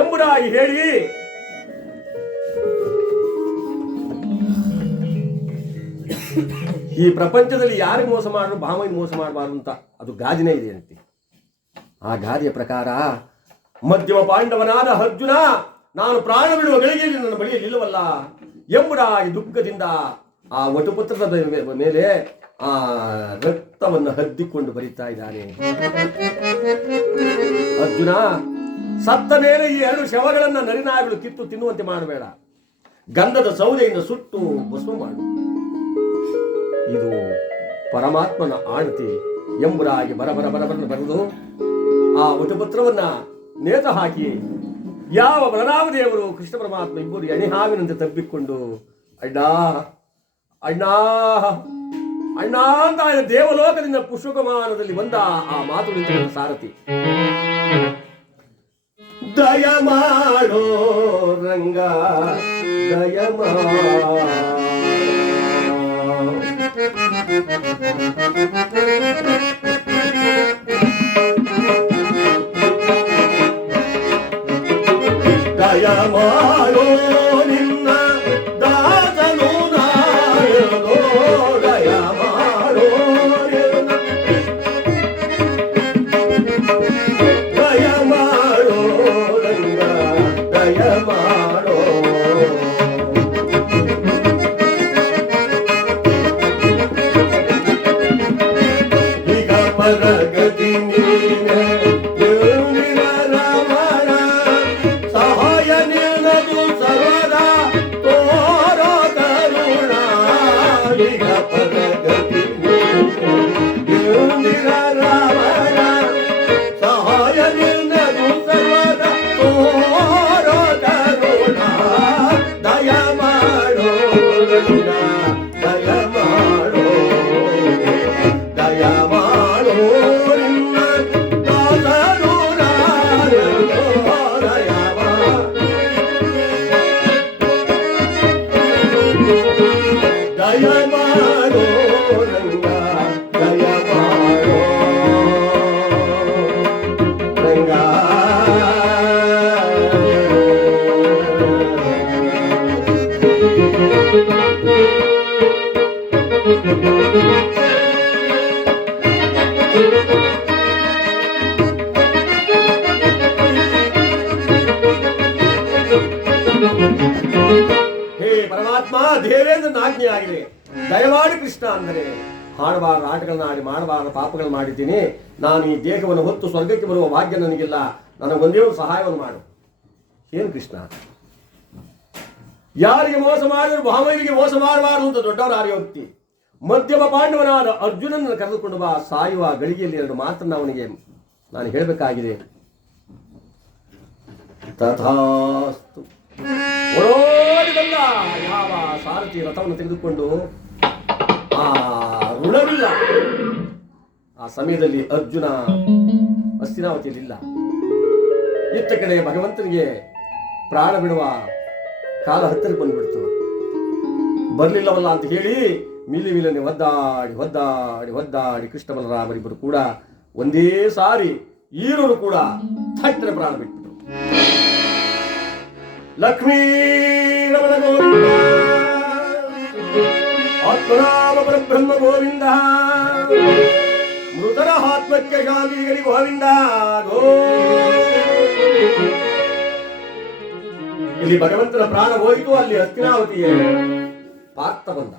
ಎಂಬುದಾಗಿ ಹೇಳಿ ಈ ಪ್ರಪಂಚದಲ್ಲಿ ಯಾರಿಗೆ ಮೋಸ ಮಾಡಲು ಭಾಮೈಗೆ ಮೋಸ ಮಾಡಬಾರ್ದು ಅಂತ ಅದು ಗಾದಿನೇ ಇದೆ ಅಂತೆ. ಆ ಗಾದಿಯ ಪ್ರಕಾರ ಮಧ್ಯಮ ಪಾಂಡವನಾದ ಅರ್ಜುನ ನಾನು ಪ್ರಾಣ ಬಿಡುವ ಗಳಿಗೆಯಲ್ಲಿ ನನ್ನ ಬಳಿಯಲ್ಲಿ ಇಲ್ಲವಲ್ಲ ಎಂಬುದಾಗಿ ದುಃಖದಿಂದ ಆ ವಟುಪುತ್ರದ ಮೇಲೆ ಆ ರಕ್ತವನ್ನು ಹದ್ದಿಕೊಂಡು ಬರೀತಾ ಇದ್ದಾನೆ. ಅರ್ಜುನ, ಸತ್ತ ಮೇಲೆ ಈ 2 ಶವಗಳನ್ನ ನರಿನಾಯಿಗಳು ಕಿತ್ತು ತಿನ್ನುವಂತೆ ಮಾಡಬೇಡ. ಗಂಧದ ಸೌದೆಯಿಂದ ಸುಟ್ಟು ಭಸ್ಮ ಮಾಡು. ಇದು ಪರಮಾತ್ಮನ ಆಣತಿ ಎಂಬುದಾಗಿ ಬರಬರನ್ನು ಬರೆದು ಆ ವಟುಪುತ್ರವನ್ನ ನೇತ ಹಾಕಿ ಯಾವ ಬಲರಾಮದೇವರು ಕೃಷ್ಣ ಪರಮಾತ್ಮ ಇಬ್ಬರು ಎಣೆ ಹಾವಿನಂತೆ ತಬ್ಬಿಕೊಂಡು ಅಣ್ಣ ಅಣ್ಣ ಅಣ್ಣ ಅಂತ ದೇವಲೋಕದಿಂದ ಪುಷ್ಪಕಮಾನದಲ್ಲಿ ಬಂದ ಆ ಮಾತುಗಳಿಂದ ಸಾರಥಿ ದಯ ಮಾಡೋ ರಂಗ ದಯ ದಯ ಮಾಡೋ ನಿನ್ನ ದಾಸನು ನಾಯನೋ ದಯ ಮಾಡೋ ದಯ ಮಾಡೋ ರಂಗ ದಯ ಮಾಡೋ ಈಗ ಪರಗತಿ ನೀನೆ ಹೇ ಪರಮಾತ್ಮ, ದೇವೇಂದ್ರನ ಆಜ್ಞೆ ಆಗಿದೆ. ದಯಮಾಡಿ ಕೃಷ್ಣ ಅಂದರೆ ಹಾಡಬಾರದ ಆಟಗಳನ್ನ ಆಡಿ ಮಾಡಬಾರದ ಪಾಪಗಳನ್ನು ಮಾಡಿದ್ದೀನಿ. ನಾನು ಈ ದೇಹವನ್ನು ಹೊತ್ತು ಸ್ವರ್ಗಕ್ಕೆ ಬರುವ ಭಾಗ್ಯ ನನಗಿಲ್ಲ. ನನಗೊಂದೇ ಒಂದು ಸಹಾಯವನ್ನು ಮಾಡು. ಏನು ಕೃಷ್ಣ, ಯಾರಿಗೆ ಮೋಸ ಮಾಡಿದ್ರು ಭಾಮೈಗೆ ಮೋಸ ಮಾಡಬಾರದು ಅಂತ ದೊಡ್ಡವರ ಆರ್ಯೋಕ್ತಿ. ಮಧ್ಯಮ ಪಾಂಡವನಾದ ಅರ್ಜುನನನ್ನು ಕರೆದುಕೊಂಡು ಬಾ. ಸಾಯುವ ಗಳಿಗೆಯಲ್ಲಿ 2 ಮಾತನ್ನು ಅವನಿಗೆ ನಾನು ಹೇಳಬೇಕಾಗಿದೆ. ತಥಾಸ್ತು. ಓಡೋಡಿ ಬಂದ ಯಾವ ಸಾರಥಿ ರಥವನ್ನು ತೆಗೆದುಕೊಂಡು ಆ ಋಣವಿಲ್ಲ. ಆ ಸಮಯದಲ್ಲಿ ಅರ್ಜುನ ಹಸ್ತಿನಾವತಿಯಲ್ಲಿಲ್ಲ. ಇತ್ತ ಕಡೆ ಭಗವಂತನಿಗೆ ಪ್ರಾಣ ಬಿಡುವ ಕಾಲ ಹತ್ತಿರ ಬಂದುಬಿಡ್ತು. ಬರಲಿಲ್ಲವಲ್ಲ ಅಂತ ಹೇಳಿ ಮಿಲಿಮಿಲನೆ ಒದ್ದಾಡಿ ಒದ್ದಾಡಿ ಒದ್ದಾಡಿ ಕೃಷ್ಣ ಬಲರಾಮರಿಬ್ಬರು ಕೂಡ ಒಂದೇ ಸಾರಿ ಈರರು ಕೂಡ ಥಟ್ಟನೆ ಪ್ರಾಣ ಬಿಟ್ಬಿಟ್ರು. ಲಕ್ಷ್ಮೀ ರಮಣ ಗೋವಿಂದ, ಆತ್ಮನಾಮ ಪರಬ್ರಹ್ಮ ಗೋವಿಂದ, ಮೃತರ ಆತ್ಮಕ್ಕೆ ಶಾಂತಿಗಲಿ ಗೋವಿಂದ ಗೋ. ಇಲ್ಲಿ ಭಗವಂತನ ಪ್ರಾಣ ಹೋಯಿತು. ಅಲ್ಲಿ ಹಸ್ತಿನಾವತಿಗೆ ಪಾರ್ಥ ಬಂದ.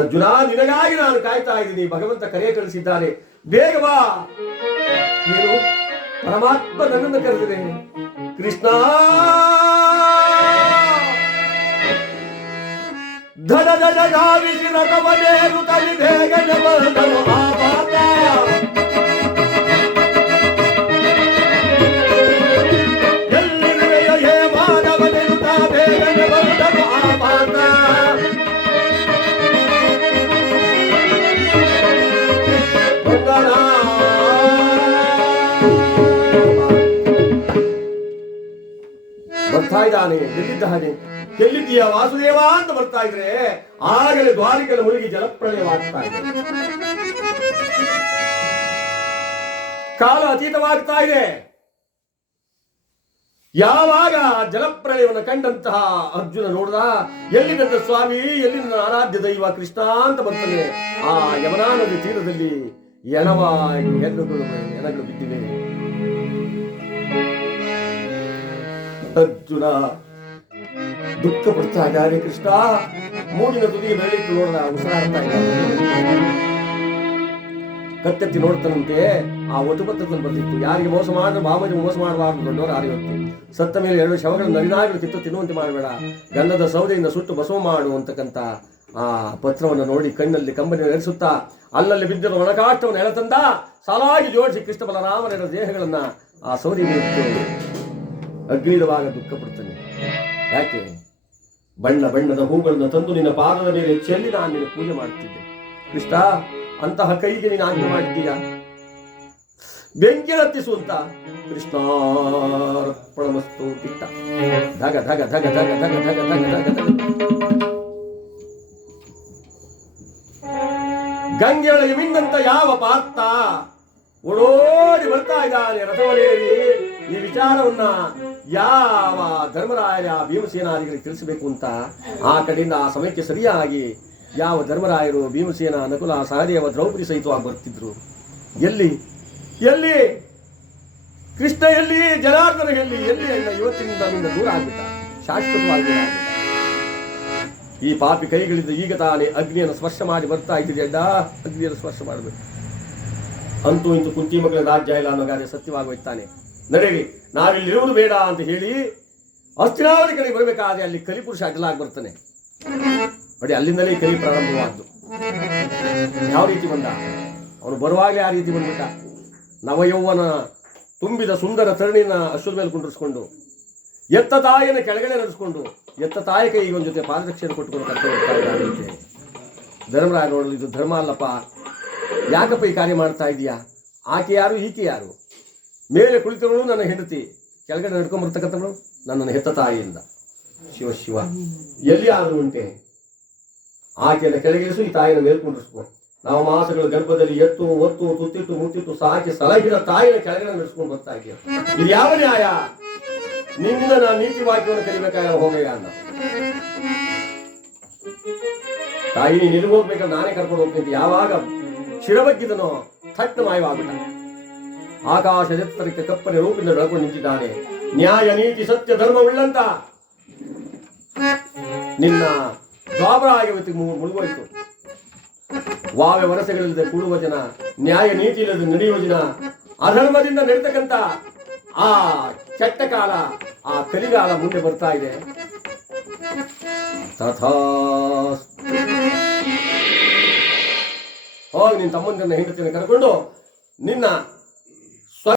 ಅರ್ಜುನ, ನಿನಗಾಗಿ ನಾನು ಕಾಯ್ತಾ ಇದ್ದೀನಿ. ಭಗವಂತ ಕರೆ ಕಳಿಸಿದ್ದಾನೆ, ಬೇಗ ಬಾ. ಏನು ಪರಮಾತ್ಮ ನನ್ನನ್ನು ಕರೆದಿದೆ. ಕೃಷ್ಣ ಧಡ ಧಡ ಧಾವಿಸಿ ರಥವನೇರು ತಲಿ ಬೇಗನೆ ಬಂದನು ಆಪಾತ. ಎಲ್ಲಿರುವೆಯೋ ಹೇ ಮಾನವನೆರುತ ಬೇಗನೆ ಬಂದನು ಆಪಾತ. ಬರ್ತಾ ಇದ್ದಾನೆ. ಎಲ್ಲಿದ್ದಾನೆ? ಎಲ್ಲಿದ್ದೀಯ ವಾಸುದೇವ ಅಂತ ಬರ್ತಾ ಇದ್ರೆ ಆಗಲೇ ದ್ವಾರಿಕೆಲ್ಲ ಮುಳುಗಿ ಜಲಪ್ರಳಯವಾಗ್ತಾ ಇದೆ. ಕಾಲ ಅತೀತವಾಗ್ತಾ ಇದೆ. ಯಾವಾಗ ಜಲಪ್ರಳಯವನ್ನು ಕಂಡಂತಹ ಅರ್ಜುನ ನೋಡ್ದ, ಎಲ್ಲಿದ್ದ ಸ್ವಾಮಿ, ಎಲ್ಲಿ ನನ್ನ ಆರಾಧ್ಯ ದೈವ ಕೃಷ್ಣ ಅಂತ ಬರ್ತಾನೆ. ಆ ಯಮನಾ ನದಿ ತೀರದಲ್ಲಿ ಎಣವಾಗಿ ಎಣಗಳು ಬಿದ್ದಿವೆ. ಅರ್ಜುನ ದುಃಖ ಪಡ್ತಾ ಇದ್ದಾರೆ. ಕೃಷ್ಣ ಮೂಗಿನ ತುದಿಗೆ ಬೆಳೆಯಿಟ್ಟು ನೋಡ್ದ, ಉಸಿರಾಡ್ತಾ ಇದ್ದಾರೆ. ಕತ್ತೆತ್ತಿ ನೋಡ್ತಾನಂತೆ. ಆ ಒಟುಪತ್ರದಲ್ಲಿ ಬಂದಿತ್ತು, ಯಾರಿಗೆ ಮೋಸ ಮಾಡಿದ್ರೆ ಬಾಬಾಜಿ ಮೋಸ ಮಾಡಬಾರ್ದು, ದೊಡ್ಡವರು ಆರಿವತ್ತಿ. ಸತ್ತ ಮೇಲೆ 2 ಶವಗಳನ್ನು ನರಿನಾಗಳು ಕಿತ್ತು ತಿನ್ನುವಂತೆ ಮಾಡಬೇಡ, ಗಂಧದ ಸೌದೆಯಿಂದ ಸುಟ್ಟು ಬಸವ ಮಾಡು ಅಂತಕ್ಕಂಥ ಆ ಪತ್ರವನ್ನು ನೋಡಿ ಕಣ್ಣಲ್ಲಿ ಕಂಬನಿ ನಡೆಸುತ್ತಾ ಅಲ್ಲಲ್ಲಿ ಬಿದ್ದಿರುವ ಒಣಕಾಷ್ಟವನ್ನು ಎಳೆತಂದ ಸಾಲಾಗಿ ಜೋಡಿಸಿ ಕೃಷ್ಣ ಬಲರಾಮನ ದೇಹಗಳನ್ನ ಆ ಸೌದೆಗೆ ಇಟ್ಟು ಅಗ್ನಿದವಾಗ ದುಃಖ ಪಡ್ತಾನೆ. ಯಾಕೆ? ಬಣ್ಣ ಬಣ್ಣದ ಹೂಗಳನ್ನು ತಂದು ನಿನ್ನ ಪಾದದ ಮೇಲೆ ಚೆಲ್ಲಿ ನಾನು ನಿನ್ನ ಪೂಜೆ ಮಾಡುತ್ತಿದ್ದೆ. ಕೃಷ್ಣ, ಅಂತಹ ಕೈಗೆ ನೀನು ಆಜ್ಞೆ ಮಾಡಿದ್ದೀಯಾ? ಬೆಂಕಿ ಹತ್ತಿಸುವಂತ ಕೃಷ್ಣಾರ್ಪಣಮಸ್ತು ಕಿಟ್ಟ. ಧಗ ಧಗ ಧಗ ಧಗ ಧಗ ಧಗ ಧಗ ಧಗ ಧಗ. ಗಂಗೆಯೊಳಗೆ ಮಿಂದಂತ ಯಾವ ಪಾರ್ಥ ಓಡೋಡಿ ಬರ್ತಾ ಇದ್ದಾನೆ ರಥವನೇರಿ. ಈ ವಿಚಾರವನ್ನ ಯಾವ ಧರ್ಮರಾಯ ಭೀಮಸೇನಾದಿಗಳಿಗೆ ತಿಳಿಸಬೇಕು ಅಂತ ಆ ಕಡೆಯಿಂದ ಆ ಸಮಯಕ್ಕೆ ಸರಿಯಾಗಿ ಯಾವ ಧರ್ಮರಾಯರು, ಭೀಮಸೇನ, ನಕುಲ, ಸಹದೇವ, ದ್ರೌಪದಿ ಸಹಿತವಾಗಿ ಬರ್ತಿದ್ರು. ಎಲ್ಲಿ ಎಲ್ಲಿ ಕೃಷ್ಣ, ಎಲ್ಲಿ ಜನಾರ್ದನ, ಎಲ್ಲಿ ಇವತ್ತಿನಿಂದ ನಮ್ಮಿಂದ ದೂರ ಆಗ್ಬಿಟ್ಟ, ಶಾಶ್ವತವಾಗಿ ಆಗ್ಬಿಟ್ಟ. ಈ ಪಾಪಿ ಕೈಗಳಿಂದ ಈಗ ತಾನೇ ಅಗ್ನಿಯನ್ನು ಸ್ಪರ್ಶ ಮಾಡಿ ಬರ್ತಾ ಇದ್ದೀರಿ ಅಡ್ಡ, ಅಗ್ನಿಯನ್ನು ಸ್ಪರ್ಶ ಮಾಡಬೇಕು. ಅಂತೂ ಇಂತೂ ಕುಂತಿ ಮಗಳ ರಾಜ್ಯ ಇಲ್ಲ ಅನ್ನೋ ಗಾದೆ ಸತ್ಯವಾಗೋಯ್ತಾನೆ. ನಡೆಯಲಿ, ನಾವಿಲ್ಲಿರುವುದು ಬೇಡ ಅಂತ ಹೇಳಿ ಹಸ್ತಿನಾವತಿ ಕಡೆ ಬರಬೇಕಾದ್ರೆ ಅಲ್ಲಿ ಕಲಿಪುರುಷ ಅಡ್ಡಲಾಗಿ ಬರ್ತಾನೆ. ನೋಡಿ, ಅಲ್ಲಿಂದಲೇ ಕಲಿ ಪ್ರಾರಂಭವಾದ್ದು. ಯಾವ ರೀತಿ ಬಂದ? ಅವನು ಬರುವಾಗಲೇ ಆ ರೀತಿ ಬಂದ್ಬಿಟ್ಟ. ನವಯೌವನ ತುಂಬಿದ ಸುಂದರ ತರುಣಿನ ಅಶ್ವದ ಮೇಲೆ ಕುಂಡ್ರಿಸ್ಕೊಂಡು, ಎತ್ತ ತಾಯಿನ ಕೆಳಗಡೆ ನಡೆಸ್ಕೊಂಡು, ಎತ್ತ ತಾಯಿ ಕೈಗೆ ಒಂದು ಜೊತೆ ಪಾದರಕ್ಷೆಯನ್ನು ಕೊಟ್ಟುಕೊಂಡು ಕರ್ಕೊಂಡು ಹೋಗ್ತಾ ಇದ್ದಾರಂತೆ. ಧರ್ಮರಾಯ ನೋಡಲು ಇದು ಧರ್ಮ ಅಲ್ಲಪ್ಪ, ಯಾಕಪ್ಪ ಈ ಕಾರ್ಯ ಮಾಡ್ತಾ ಇದೀಯಾ? ಆಕೆ ಯಾರು, ಈಕೆ ಯಾರು? ಮೇಲೆ ಕುಳಿತವಳು ನನ್ನ ಹೆಂಡತಿ, ಕೆಳಗಡೆ ನಡ್ಕೊಂಡ್ಬರ್ತಕ್ಕಂಥವಳು ನನ್ನನ್ನು ಹೆತ್ತ ತಾಯಿಯಿಂದ. ಶಿವ ಶಿವ, ಎಲ್ಲಿ ಆದರೂ ಉಂಟೆ? ಆಕೆಯನ್ನು ಕೆಳಗಿಳಿಸು, ಈ ತಾಯಿನ ಮೇಲ್ಕೊಂಡಿಸ್ಕೊ. ನಾವು ಮಾಸಗಳ ಗರ್ಭದಲ್ಲಿ ಎತ್ತು ಒತ್ತು ತುತ್ತಿಟ್ಟು ಮುತ್ತಿಟ್ಟು ಸಾಕಿ ಸಲಹಿದ ತಾಯಿನ ಕೆಳಗಡೆ ನಡೆಸ್ಕೊಂಡು ಬರ್ತಾ ಇದೆಯಾ? ಇದು ಯಾವ ನ್ಯಾಯ? ನಿನ್ನ ನಾನು ನೀತಿ ವಾಕ್ಯವನ್ನು ಕಲಿಬೇಕಾಗ ಹೋಗಯ್ಯ ಅನ್ನ. ತಾಯಿ ನೀನು ಎಲ್ಲಿ ಹೋಗ್ಬೇಕಂದ್ರೆ ನಾನೇ ಕರ್ಕೊಂಡು ಹೋಗ್ತೀನಿ. ಯಾವಾಗ ಶಿರಬಗ್ಗಿದನೋ ಥಟ್ಟ ಮಾಯವಾಗ್ಬಿಟ್ಟ. ಆಕಾಶದೆತ್ತರಕ್ಕೆ ಕಪ್ಪನೆ ರೂಪಿಂದ ಬೆಳಕೊಂಡು ನಿಂತಿದ್ದಾನೆ. ನ್ಯಾಯ ನೀತಿ ಸತ್ಯ ಧರ್ಮ ಉಳ್ಳಂತ ನಿನ್ನ ದ್ವಾಪರ ಆಗಿ ಮುಳುಗೋಯ್ತು. ವಾವೆ ವರಸೆಗಳಿಲ್ಲದೆ ಕೂಡುವ ಜನ, ನ್ಯಾಯ ನೀತಿ ಇಲ್ಲದೆ ನಡೆಯುವ ಜನ, ಅಧರ್ಮದಿಂದ ನಡೀತಕ್ಕಂಥ ಆ ಕೆಟ್ಟ ಕಾಲ, ಆ ಕಲಿಗಾಲ ಮುಂದೆ ಬರ್ತಾ ಇದೆ. ತಥಾ ಹೋಗಿ ನಿನ್ನ ತಮ್ಮಂದಿರನ್ನ ಹೆಂಡತಿಯನ್ನು ಕರ್ಕೊಂಡು ನಿನ್ನ